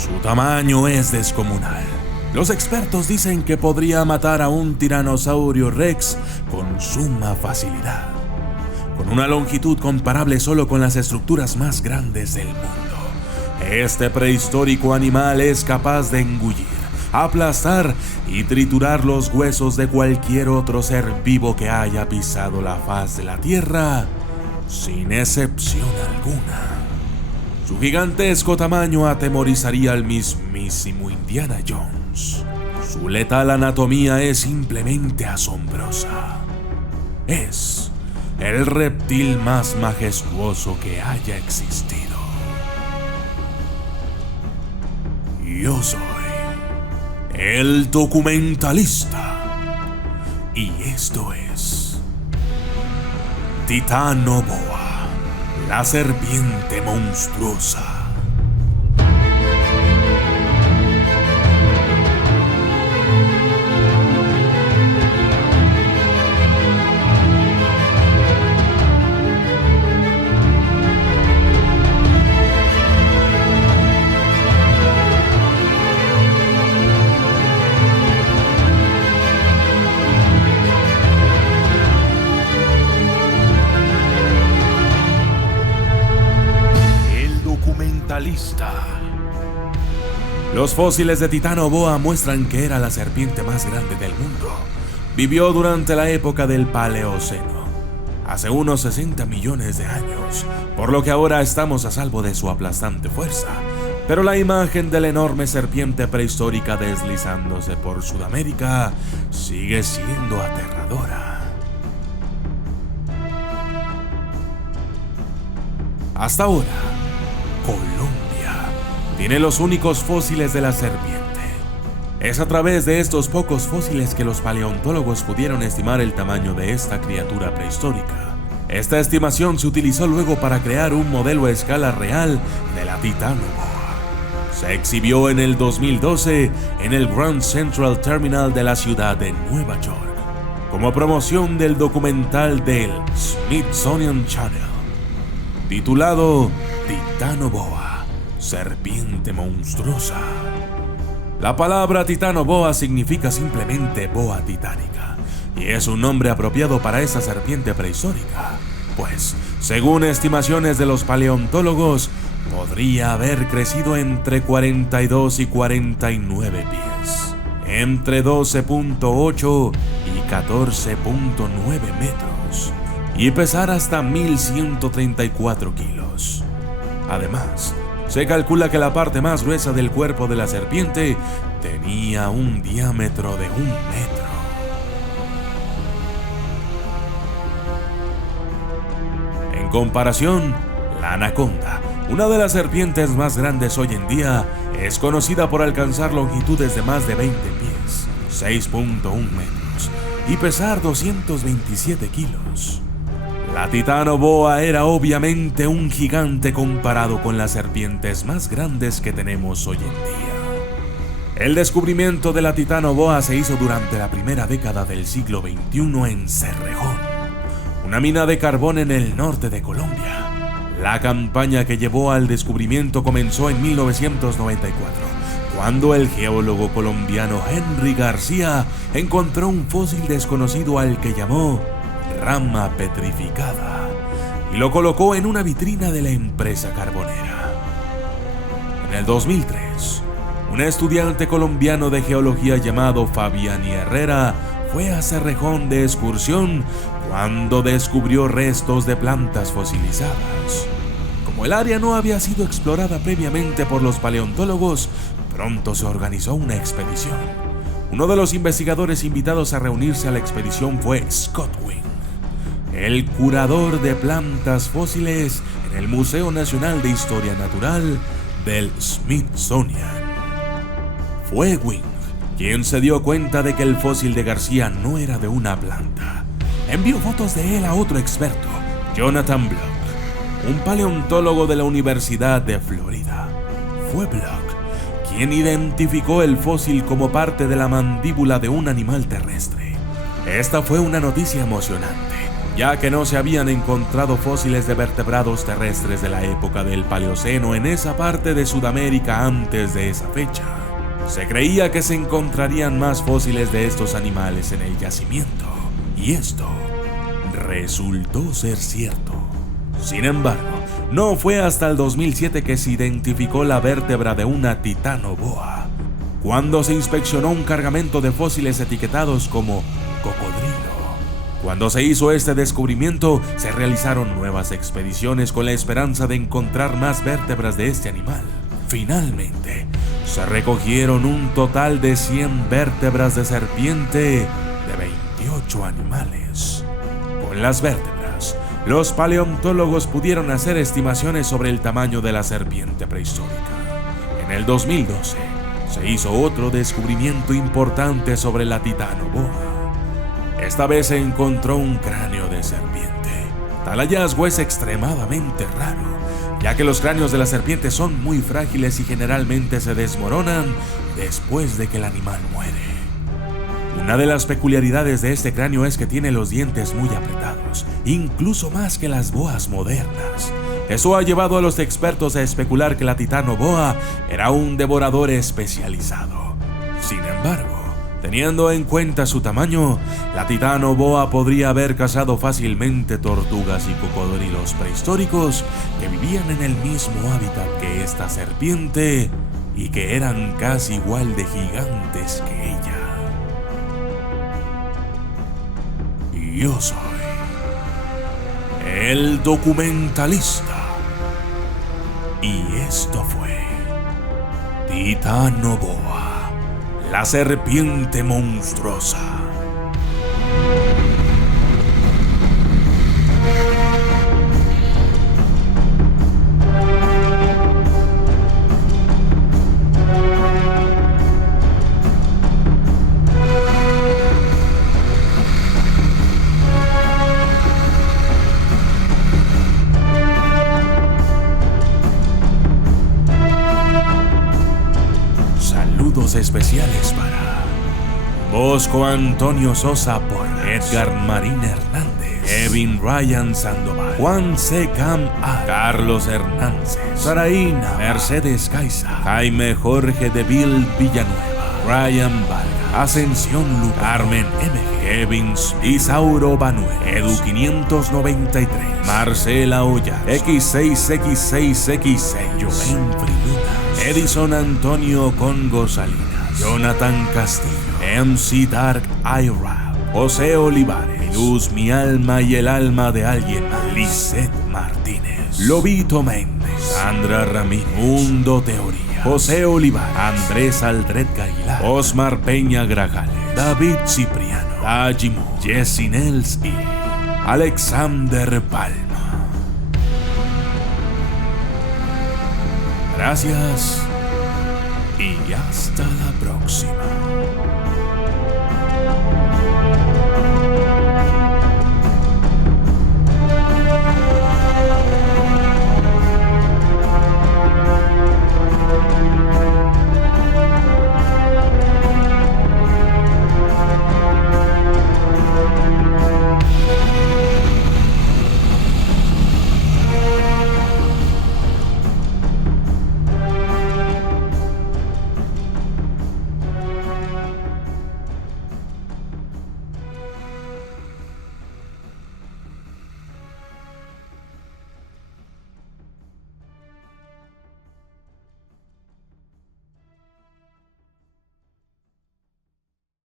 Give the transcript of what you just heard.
Su tamaño es descomunal. Los expertos dicen que podría matar a un tiranosaurio rex con suma facilidad, con una longitud comparable solo con las estructuras más grandes del mundo. Este prehistórico animal es capaz de engullir, aplastar y triturar los huesos de cualquier otro ser vivo que haya pisado la faz de la tierra, sin excepción alguna. Su gigantesco tamaño atemorizaría al mismísimo Indiana Jones. Su letal anatomía es simplemente asombrosa. Es el reptil más majestuoso que haya existido. Yo soy el documentalista y esto es Titano Boa, la serpiente monstruosa. Los fósiles de Titano Boa muestran que era la serpiente más grande del mundo. Vivió durante la época del Paleoceno, hace unos 60 millones de años, por lo que ahora estamos a salvo de su aplastante fuerza. Pero la imagen de la enorme serpiente prehistórica deslizándose por Sudamérica sigue siendo aterradora. Hasta ahora, Colombia tiene los únicos fósiles de la serpiente. Es a través de estos pocos fósiles que los paleontólogos pudieron estimar el tamaño de esta criatura prehistórica. Esta estimación se utilizó luego para crear un modelo a escala real de la Titano Boa. Se exhibió en el 2012 en el Grand Central Terminal de la ciudad de Nueva York, como promoción del documental del Smithsonian Channel, titulado Titano Boa, serpiente monstruosa. La palabra Titano Boa significa simplemente boa titánica, y es un nombre apropiado para esa serpiente prehistórica, pues, según estimaciones de los paleontólogos, podría haber crecido entre 42 y 49 pies, entre 12.8 y 14.9 metros, y pesar hasta 1.134 kilos. Además, se calcula que la parte más gruesa del cuerpo de la serpiente tenía un diámetro de 1 metro. En comparación, la anaconda, una de las serpientes más grandes hoy en día, es conocida por alcanzar longitudes de más de 20 pies, 6.1 metros, y pesar 227 kilos. La Titano Boa era obviamente un gigante comparado con las serpientes más grandes que tenemos hoy en día. El descubrimiento de la Titano Boa se hizo durante la primera década del siglo XXI en Cerrejón, una mina de carbón en el norte de Colombia. La campaña que llevó al descubrimiento comenzó en 1994, cuando el geólogo colombiano Henry García encontró un fósil desconocido al que llamó rama petrificada y lo colocó en una vitrina de la empresa carbonera. En el 2003, un estudiante colombiano de geología llamado Fabiani Herrera fue a Cerrejón de excursión cuando descubrió restos de plantas fosilizadas. Como el área no había sido explorada previamente por los paleontólogos, pronto se organizó una expedición. Uno de los investigadores invitados a reunirse a la expedición fue Scott Wing, el curador de plantas fósiles en el Museo Nacional de Historia Natural del Smithsonian. Fue Wing quien se dio cuenta de que el fósil de García no era de una planta. Envió fotos de él a otro experto, Jonathan Block, un paleontólogo de la Universidad de Florida. Fue Block quien identificó el fósil como parte de la mandíbula de un animal terrestre. Esta fue una noticia emocionante, ya que no se habían encontrado fósiles de vertebrados terrestres de la época del Paleoceno en esa parte de Sudamérica antes de esa fecha. Se creía que se encontrarían más fósiles de estos animales en el yacimiento, y esto resultó ser cierto. Sin embargo, no fue hasta el 2007 que se identificó la vértebra de una titanoboa, cuando se inspeccionó un cargamento de fósiles etiquetados como cocodrilo. Cuando se hizo este descubrimiento, se realizaron nuevas expediciones con la esperanza de encontrar más vértebras de este animal. Finalmente, se recogieron un total de 100 vértebras de serpiente de 28 animales. Con las vértebras, los paleontólogos pudieron hacer estimaciones sobre el tamaño de la serpiente prehistórica. En el 2012, se hizo otro descubrimiento importante sobre la titanoboa. Esta vez se encontró un cráneo de serpiente. Tal hallazgo es extremadamente raro, ya que los cráneos de las serpientes son muy frágiles y generalmente se desmoronan después de que el animal muere. Una de las peculiaridades de este cráneo es que tiene los dientes muy apretados, incluso más que las boas modernas. Eso ha llevado a los expertos a especular que la titanoboa era un devorador especializado. Sin embargo, teniendo en cuenta su tamaño, la titanoboa podría haber cazado fácilmente tortugas y cocodrilos prehistóricos que vivían en el mismo hábitat que esta serpiente y que eran casi igual de gigantes que ella. Yo soy el documentalista y esto fue Titanoboa, la serpiente monstruosa. Saludos especiales para Bosco Antonio Sosa Porras, Edgar Marín Hernández, Kevin Ryan Sandoval, Juan C. Cam A, Carlos Hernández, Saraína, Mercedes Caiza, Jaime Jorge de Vil Villanueva, Ryan Valga, Ascensión Lu, Carmen MG, Kevin Isauro Banuel, Edu 593, Marcela Olla, X6X6X6, Joven Friluna, Edison Antonio Congo Salinas, Jonathan Castillo, MC Dark Ira, José Olivares, Luz Mi Alma y el Alma de Alguien más, Lisette Martínez, Lobito Méndez, Sandra Ramírez, Mundo Teoría, José Olivares, Andrés Aldred Aguilar, Osmar Peña Grajales, David Cipriano, Tajimo, Jesse Nels y Alexander Palma. Gracias y hasta la próxima.